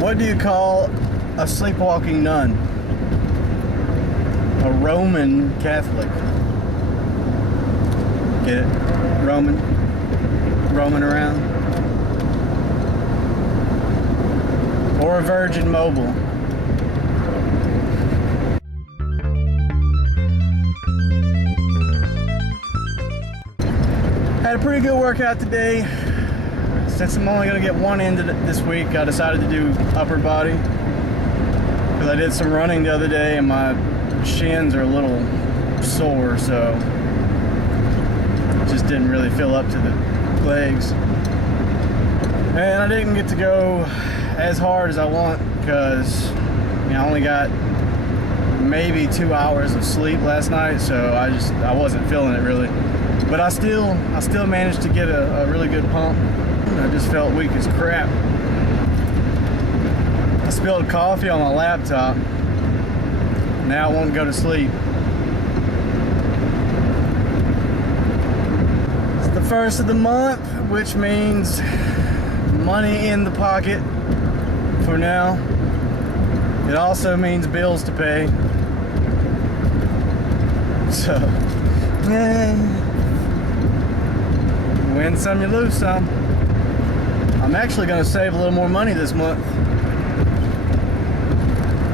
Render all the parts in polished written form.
What do you call a sleepwalking nun? A Roman Catholic. Get it? Roman around. Or a Virgin Mobile. Had a pretty good workout today. Since I'm only going to get one in this week, I decided to do upper body. Because I did some running the other day and my shins are a little sore, so just didn't really feel up to the legs. And I didn't get to go as hard as I want because I only got maybe 2 hours of sleep last night, so I wasn't feeling it really. But I still managed to get a really good pump. I just felt weak as crap. I spilled coffee on my laptop. Now I won't go to sleep. It's the first of the month, which means money in the pocket for now. It also means bills to pay. So, win some, you lose some. I'm actually going to save a little more money this month.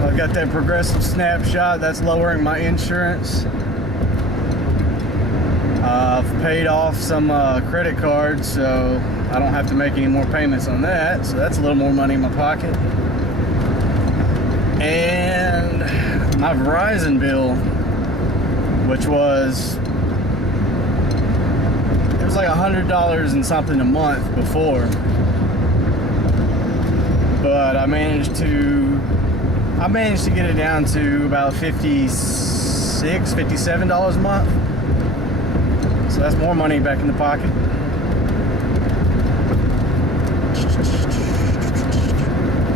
I've got that progressive snapshot that's lowering my insurance. I've paid off some credit cards, so I don't have to make any more payments on that. So that's a little more money in my pocket. And my Verizon bill, which was like $100 and something a month before, but I managed to get it down to about $56, $57 a month. So that's more money back in the pocket.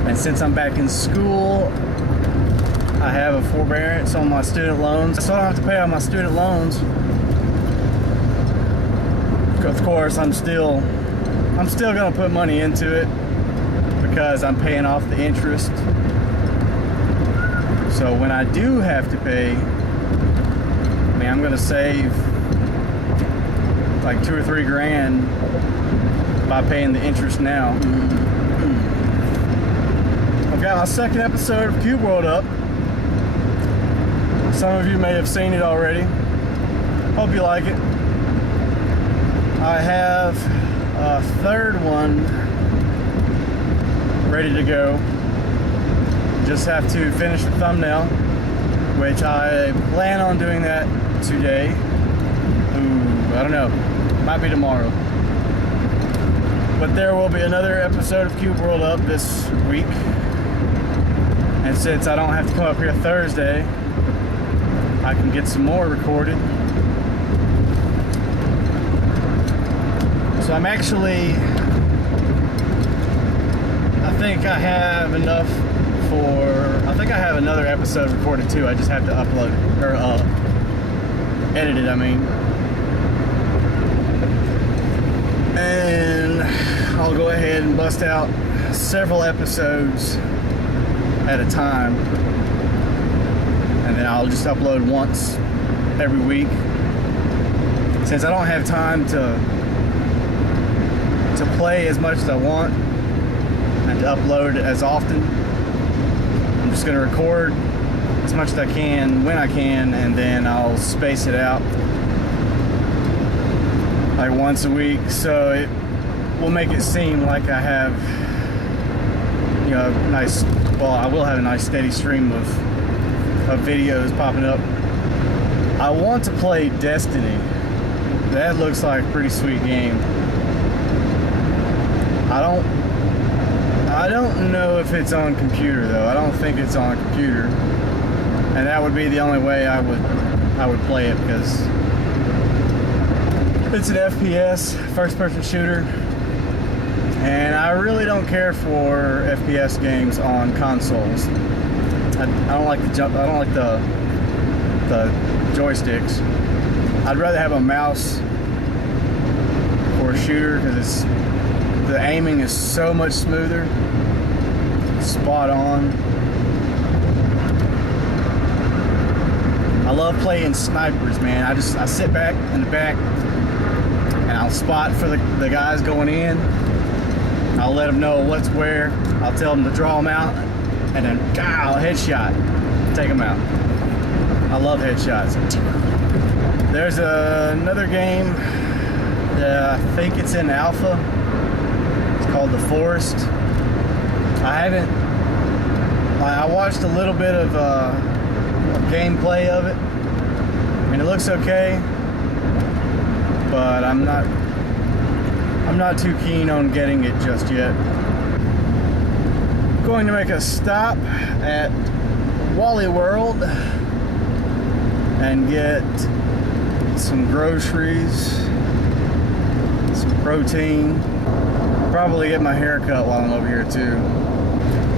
And since I'm back in school, I have a forbearance on my student loans, so I don't have to pay on my student loans. Of course, I'm still gonna put money into it because I'm paying off the interest. So when I do have to pay, I'm gonna save like 2 or 3 grand by paying the interest now. I've got my second episode of Cube World up. Some of you may have seen it already. Hope you like it. I have a third one ready to go. Just have to finish the thumbnail, which I plan on doing that today. I don't know, might be tomorrow. But there will be another episode of Cube World up this week. And since I don't have to come up here Thursday, I can get some more recorded. So I'm actually, I think I have another episode recorded too. I just have to upload it, or edit it, I mean. And I'll go ahead and bust out several episodes at a time. And then I'll just upload once every week. Since I don't have time to play as much as I want and to upload as often, I'm just going to record as much as I can when I can, and then I'll space it out like once a week, so it will make it seem like I have, I will have a nice steady stream of videos popping up. I want to play Destiny. That looks like a pretty sweet game. I don't know if it's on computer though. I don't think it's on computer, and that would be the only way I would play it, because it's an FPS, first-person shooter, and I really don't care for FPS games on consoles. I don't like the joysticks. I'd rather have a mouse for a shooter because the aiming is so much smoother. spot on. I love playing snipers, man. I sit back in the back and I'll spot for the guys going in. I'll let them know what's where. I'll tell them to draw them out, and then I'll headshot, take them out. I love headshots. There's another game that I think it's in alpha. It's called The Forest. I watched a little bit of gameplay of it, and it looks okay, but I'm not too keen on getting it just yet. I'm going to make a stop at Wally World and get some groceries, some protein, probably get my hair cut while I'm over here too.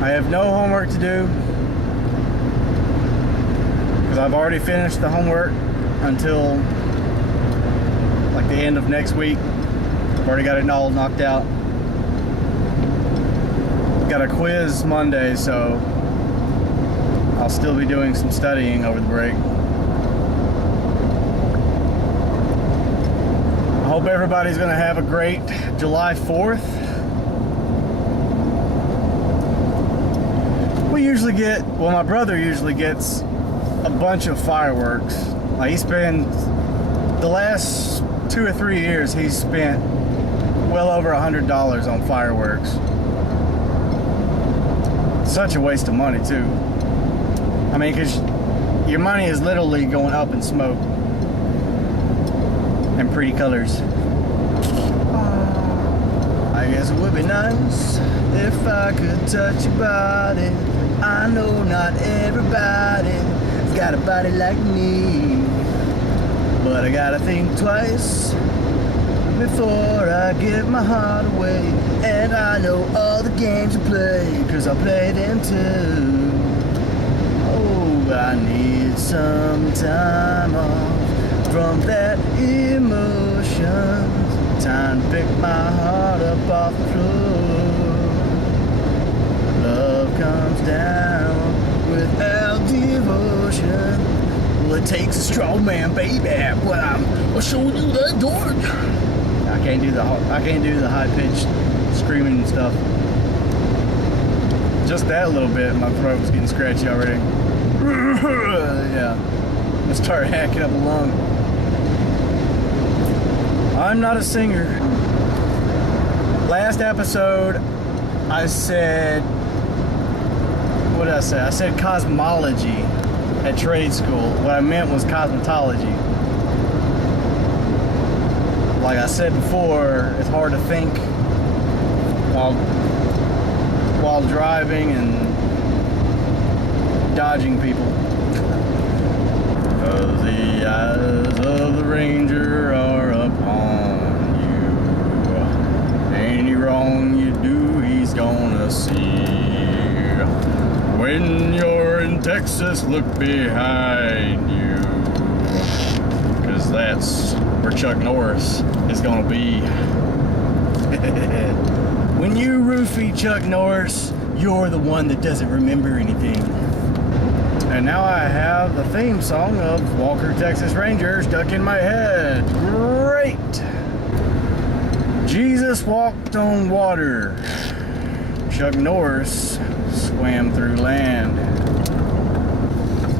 I have no homework to do because I've already finished the homework until like the end of next week. I've already got it all knocked out. Got a quiz Monday, so I'll still be doing some studying over the break. I hope everybody's gonna have a great July 4th. We usually get, well, my brother usually gets a bunch of fireworks. Like, he spends the last 2 or 3 years, he's spent well over $100 on fireworks. Such a waste of money too. I mean, because your money is literally going up in smoke and pretty colors. I guess it would be nice if I could touch your body. I know not everybody's got a body like me, but I gotta think twice before I give my heart away. And I know all the games you play, 'cause I play them too. Oh, I need some time off from that emotion. Time to pick my heart up off the floor. Love comes down without devotion. Well, it takes a strong man, baby. Well, I'll show you that door. I can't do the high pitched screaming and stuff. Just that little bit, my throat was getting scratchy already. Yeah, I'm gonna start hacking up a lung. I'm not a singer. Last episode, I said, what did I say? I said cosmology at trade school. What I meant was cosmetology. Like I said before, it's hard to think while driving and dodging people. Cause the eyes of the ranger are upon you. Any wrong you do, he's gonna see. When you're in Texas, look behind you. Cause that's where Chuck Norris is gonna be. When you roofie Chuck Norris, you're the one that doesn't remember anything. And now I have the theme song of Walker, Texas Ranger stuck in my head. Great! Jesus walked on water. Chuck Norris swam through land.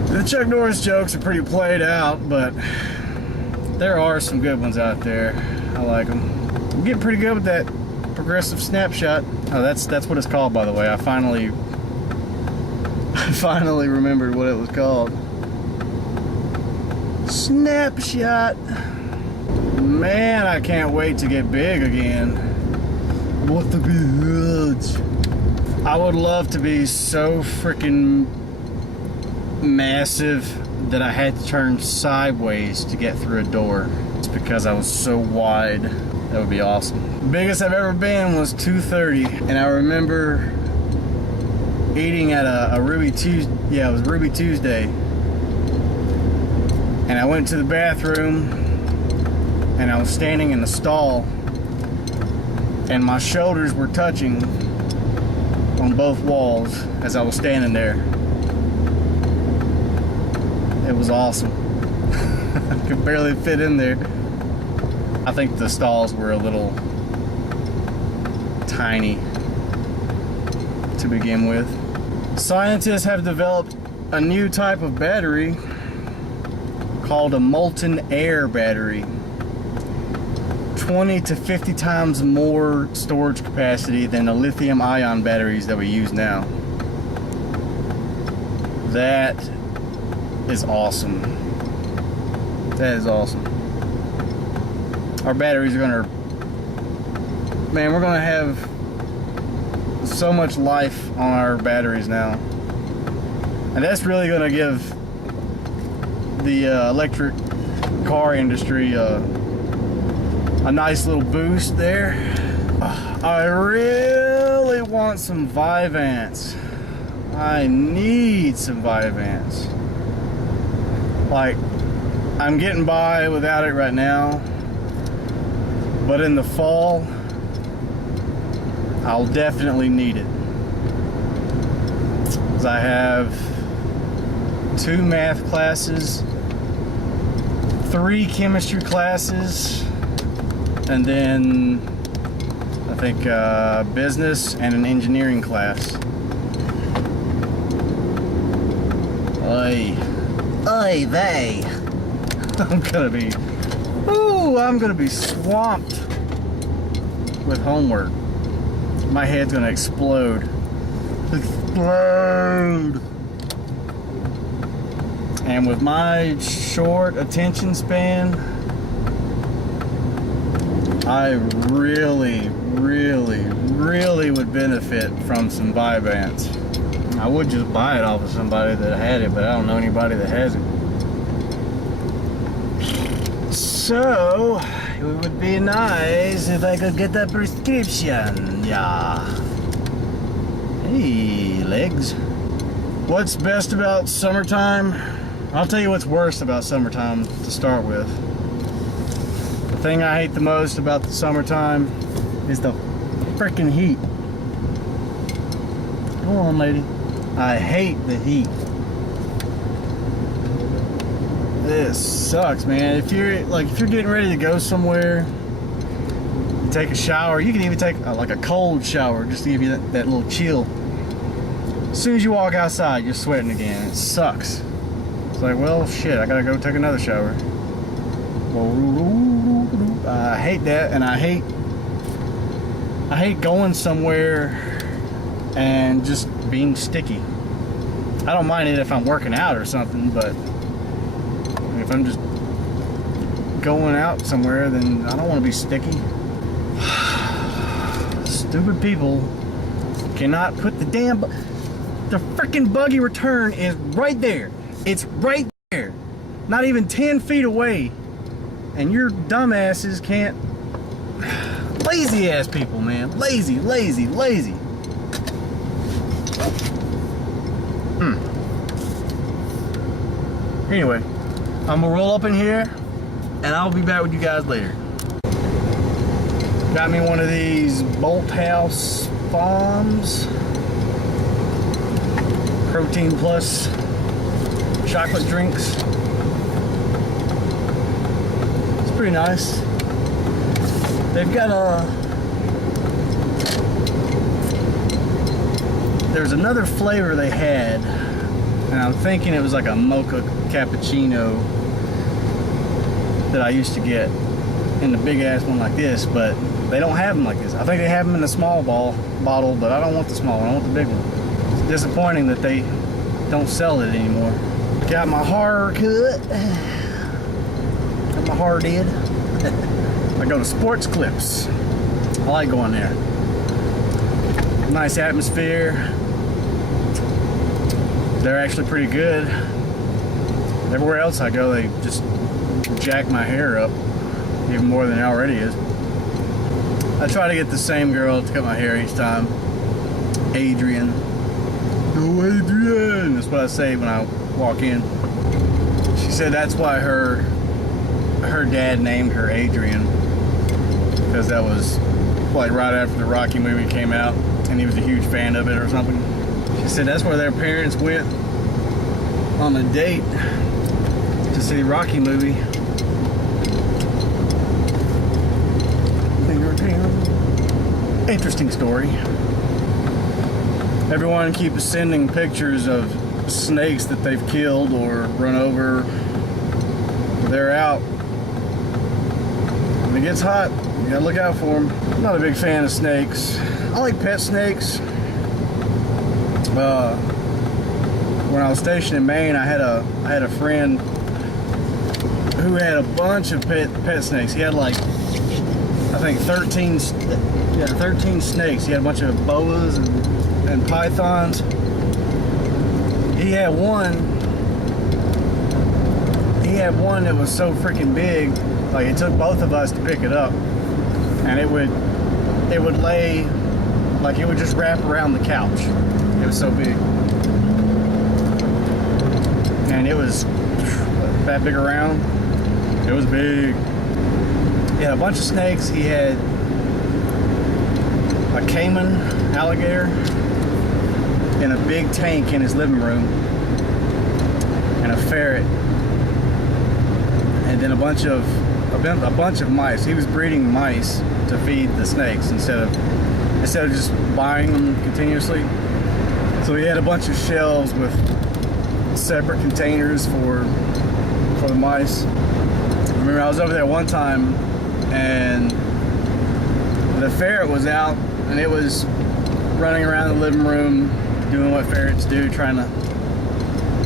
The Chuck Norris jokes are pretty played out, but there are some good ones out there. I like them. I'm getting pretty good with that progressive snapshot. Oh, that's what it's called, by the way. I finally remembered what it was called. Snapshot. Man, I can't wait to get big again. What the bitch? I would love to be so freaking massive that I had to turn sideways to get through a door. It's because I was so wide. That would be awesome. The biggest I've ever been was 230, and I remember eating at a Ruby Tuesday. Yeah, it was Ruby Tuesday. And I went to the bathroom, and I was standing in the stall, and my shoulders were touching, on both walls as I was standing there. It was awesome. I could barely fit in there. I think the stalls were a little tiny to begin with. Scientists have developed a new type of battery called a molten air battery. 20 to 50 times more storage capacity than the lithium ion batteries that we use now. That is awesome. That is awesome. Our batteries are gonna, man, we're gonna have so much life on our batteries now. And that's really gonna give the electric car industry a nice little boost there. I really want some Vyvanse. I need some Vyvanse. Like, I'm getting by without it right now, but in the fall, I'll definitely need it. Because I have 2 math classes, 3 chemistry classes, and then I think business and an engineering class. Oy vey. I'm gonna be swamped with homework. My head's gonna explode. Explode. And with my short attention span, I really would benefit from some Vyvanse. I would just buy it off of somebody that had it, but I don't know anybody that has it. So, it would be nice if I could get that prescription. Yeah. Hey, legs. What's best about summertime? I'll tell you what's worst about summertime to start with. The thing I hate the most about the summertime is the freaking heat. Come on, lady. I hate the heat. This sucks, man. If you're getting ready to go somewhere, take a shower. You can even take like a cold shower just to give you that little chill. As soon as you walk outside, you're sweating again. It sucks. It's like, well, shit, I gotta go take another shower. I hate that, and I hate going somewhere and just being sticky. I don't mind it if I'm working out or something, but if I'm just going out somewhere, then I don't want to be sticky. Stupid people cannot put the freaking buggy return is right there. It's right there. Not even 10 feet away. And your dumbasses can't. Lazy ass people, man. Lazy. Anyway, I'm gonna roll up in here and I'll be back with you guys later. Got me one of these Bolt House bombs. Protein Plus chocolate drinks. It's pretty nice. They've got there's another flavor they had, and I'm thinking it was like a mocha cappuccino that I used to get in the big ass one like this, but they don't have them like this. I think they have them in the small bottle, but I don't want the small one, I want the big one. It's disappointing that they don't sell it anymore. Got my hair cut. Got my hair did. I go to Sports Clips. I like going there. Nice atmosphere. They're actually pretty good. Everywhere else I go, they just jack my hair up even more than it already is. I try to get the same girl to cut my hair each time. Adrian. Go Adrian! That's what I say when I walk in. She said that's why her dad named her Adrian, because that was like right after the Rocky movie came out. and he was a huge fan of it or something. She said that's where their parents went on a date to see the Rocky movie. Interesting story. Everyone keeps sending pictures of snakes that they've killed or run over. They're out. When it gets hot, you gotta look out for them. I'm not a big fan of snakes. I like pet snakes. When I was stationed in Maine, I had a friend who had a bunch of pet snakes. He had like, I think 13 snakes. He had a bunch of boas and pythons. He had one that was so freaking big, like it took both of us to pick it up, and it would lay, like it would just wrap around the couch. It was so big, and it was that big around. It was big. He had a bunch of snakes. He had a Cayman alligator in a big tank in his living room, and a ferret, and then a bunch of mice. He was breeding mice to feed the snakes instead of just buying them continuously. So he had a bunch of shelves with separate containers for the mice. I remember I was over there one time, and the ferret was out, and it was running around the living room doing what ferrets do,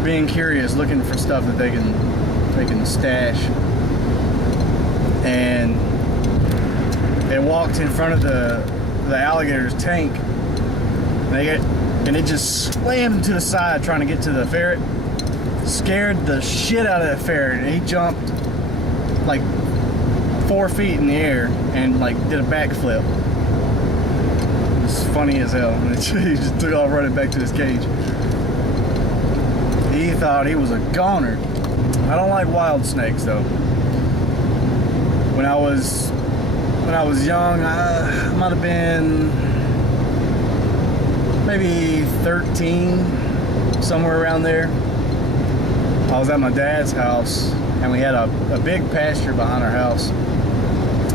being curious, looking for stuff that they can stash. And it walked in front of the alligator's tank, and it just slammed to the side trying to get to the ferret. Scared the shit out of that ferret, and he jumped like 4 feet in the air and like did a backflip. It was funny as hell. And he just took off running back to his cage. He thought he was a goner. I don't like wild snakes though. When I was young, I might have been maybe 13, somewhere around there. I was at my dad's house, and we had a big pasture behind our house,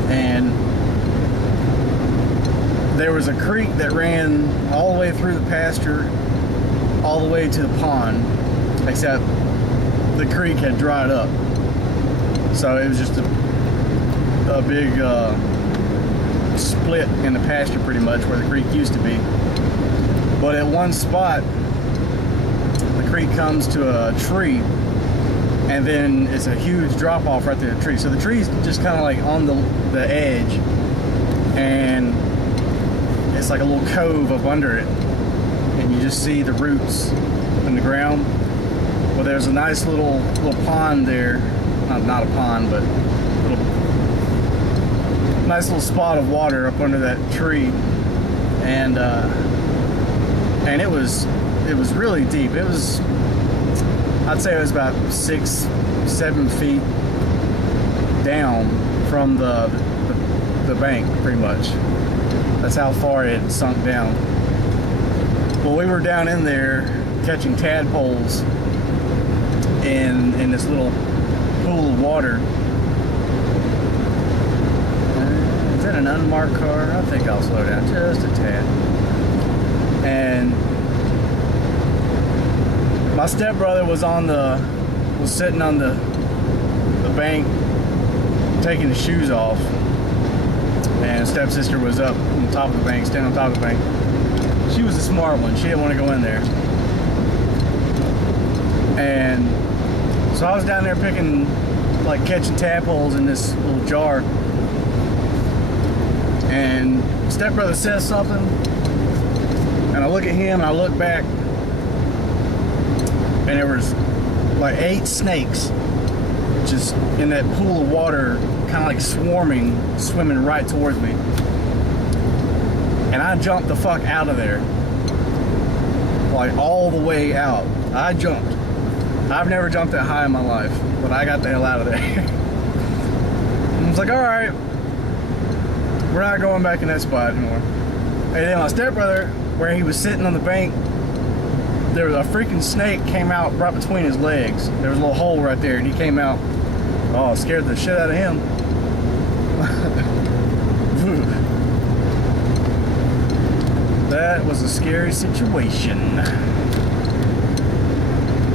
and there was a creek that ran all the way through the pasture, all the way to the pond, except the creek had dried up. So it was just a big split in the pasture pretty much where the creek used to be. But at one spot, the creek comes to a tree, and then it's a huge drop off right there at the tree. So the tree's just kind of like on the edge, and it's like a little cove up under it, and you just see the roots in the ground. Well, there's a nice little pond there, not a pond, but nice little spot of water up under that tree, and it was really deep. It was, I'd say it was about 6-7 feet down from the bank, pretty much. That's how far it had sunk down. Well, we were down in there catching tadpoles in this little pool of water. Is that an unmarked car? I think I'll slow down just a tad. And my stepbrother was sitting on the bank taking his shoes off, and stepsister was up on top of the bank, standing on top of the bank. She was a smart one. She didn't want to go in there. And so I was down there catching tadpoles in this little jar. And stepbrother says something, and I look at him and I look back, and there was like 8 snakes just in that pool of water, kind of like swimming right towards me. And I jumped the fuck out of there, like all the way out. I jumped. I've never jumped that high in my life, but I got the hell out of there. I was like, all right, we're not going back in that spot anymore. And then my stepbrother where he was sitting on the bank, there was a freaking snake came out right between his legs. There was a little hole right there, and he came out. Oh, scared the shit out of him. That was a scary situation.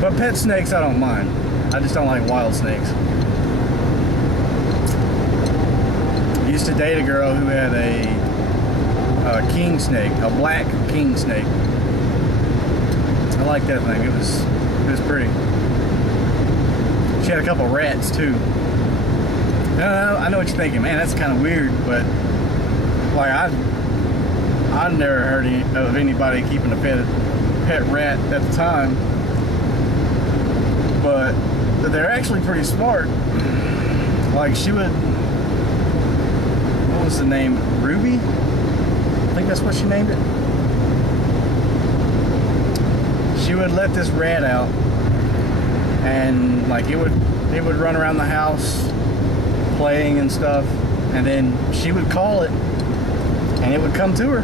But pet snakes, I don't mind. I just don't like wild snakes. I used to date a girl who had a king snake, a black king snake. I like that thing. It was pretty. She had a couple rats too. I know what you're thinking, man. That's kind of weird, but like I've never heard of anybody keeping a pet rat at the time. But they're actually pretty smart. Like she would. What was the name? Ruby? I think that's what she named it. She would let this rat out, and like it would run around the house playing and stuff, and then she would call it and it would come to her.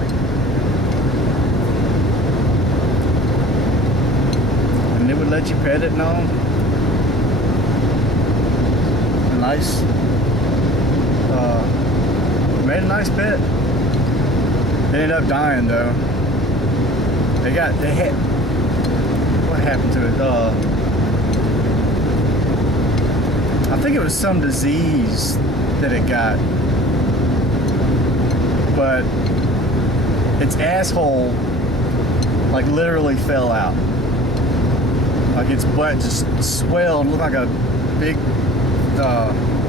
And it would let you pet it and all. Nice. Made a nice pet. They ended up dying though. What happened to it? I think it was some disease that it got, but its asshole like literally fell out. Like its butt just swelled, looked like a big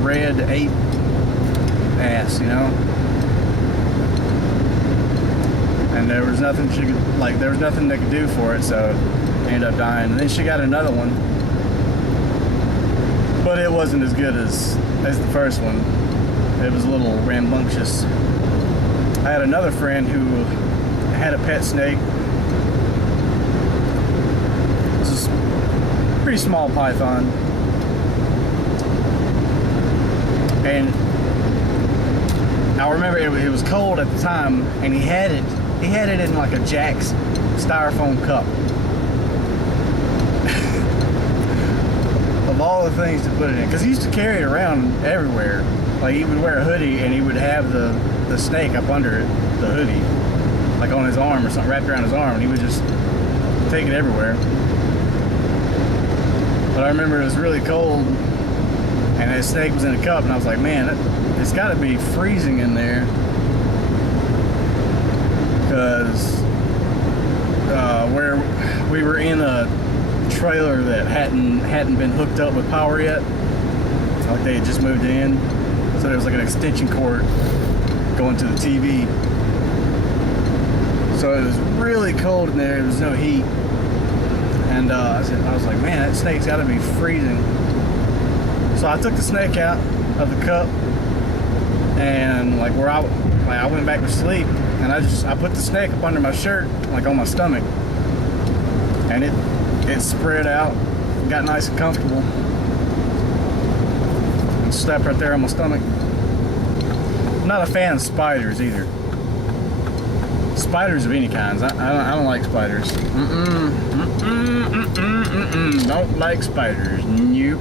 red ape ass, you know. And there was nothing they could do for it, so it ended up dying. And then she got another one, but it wasn't as good as the first one. It was a little rambunctious. I had another friend who had a pet snake. It was a pretty small python, and I remember it was cold at the time, and he had it in like a Jack's styrofoam cup. Of all the things to put it in, because he used to carry it around everywhere. Like he would wear a hoodie and he would have the snake up under it, the hoodie, like on his arm or something, wrapped around his arm, and he would just take it everywhere. But I remember it was really cold and that snake was in a cup, and I was like, man, it's got to be freezing in there, because where we were in a trailer that hadn't been hooked up with power yet, like they had just moved in, so there was like an extension cord going to the TV, so it was really cold in there. There was no heat, and I was like, man, that snake's got to be freezing. So I took the snake out of the cup, and like I went back to sleep, and I put the snake up under my shirt, like on my stomach, and it spread out, got nice and comfortable, and slept right there on my stomach. I'm not a fan of spiders either. Spiders of any kinds. I don't like spiders. Don't like spiders. Nope.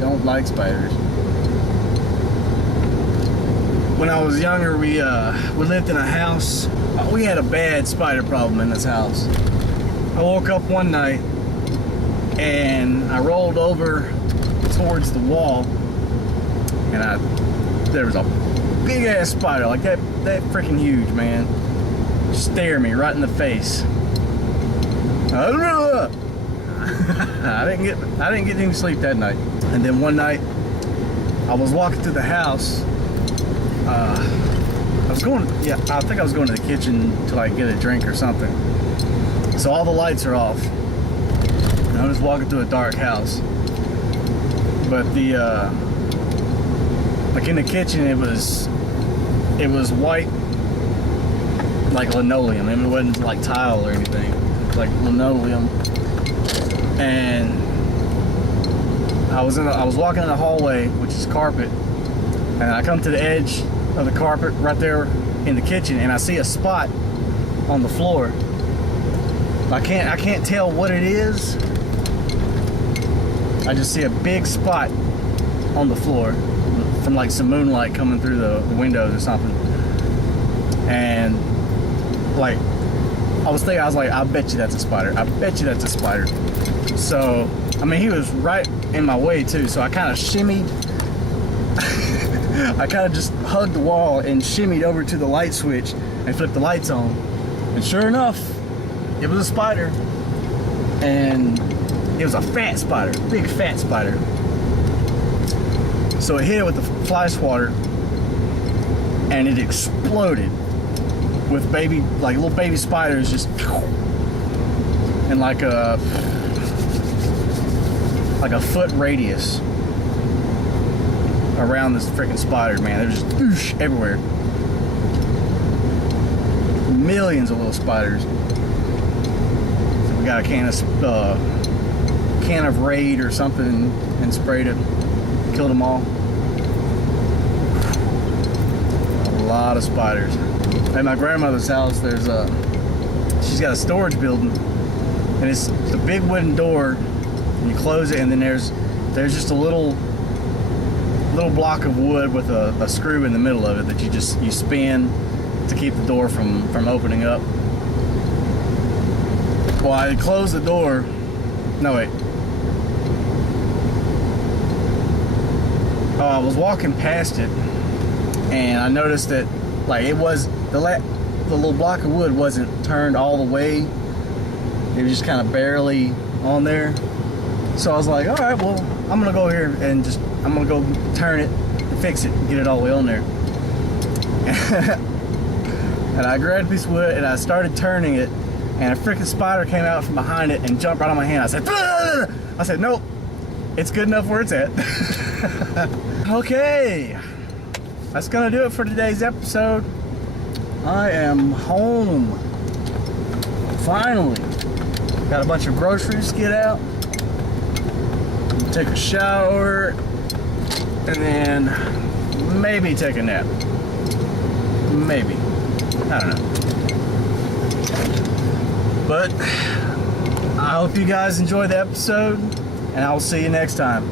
Don't like spiders. When I was younger, we lived in a house. We had a bad spider problem in this house. I woke up one night and I rolled over towards the wall, and there was a big ass spider, like that freaking huge, man. Stare me right in the face. I didn't get any sleep that night. And then one night I was walking through the house. I think I was going to the kitchen to like get a drink or something. So all the lights are off, and I'm just walking through a dark house. But like in the kitchen, it was white, like linoleum. I mean, it wasn't like tile or anything. It was like linoleum. And I was walking in the hallway, which is carpet, and I come to the edge of the carpet right there in the kitchen, and I see a spot on the floor, I can't tell what it is. I just see a big spot on the floor from like some moonlight coming through the windows or something. And like, I was like, I bet you that's a spider. I bet you that's a spider. So, I mean, he was right in my way too. So I kind of shimmied. I kind of just hugged the wall and shimmied over to the light switch and flipped the lights on. And sure enough, it was a spider. And it was a fat spider, big fat spider. So it hit it with the fly swatter and it exploded with little baby spiders just in like a foot radius around this freaking spider, man. There was just whoosh everywhere. Millions of little spiders. So we got a can of Raid or something and sprayed it, killed them all. A lot of spiders. At my grandmother's house, she's got a storage building, and it's a big wooden door, and you close it, and then there's just a little block of wood with a screw in the middle of it that you spin to keep the door from opening up. Well, I closed the door. No, wait. I was walking past it, and I noticed that like it was the little block of wood wasn't turned all the way. It was just kind of barely on there. So I was like, all right, well, I'm gonna go here and I'm gonna go turn it and fix it and get it all the way on there. And I grabbed a piece of wood and I started turning it, and a freaking spider came out from behind it and jumped right on my hand. I said, nope, it's good enough where it's at. Okay, that's gonna do it for today's episode. I am home. Finally. Got a bunch of groceries to get out. Take a shower. And then maybe take a nap. Maybe. I don't know. But I hope you guys enjoyed the episode, and I will see you next time.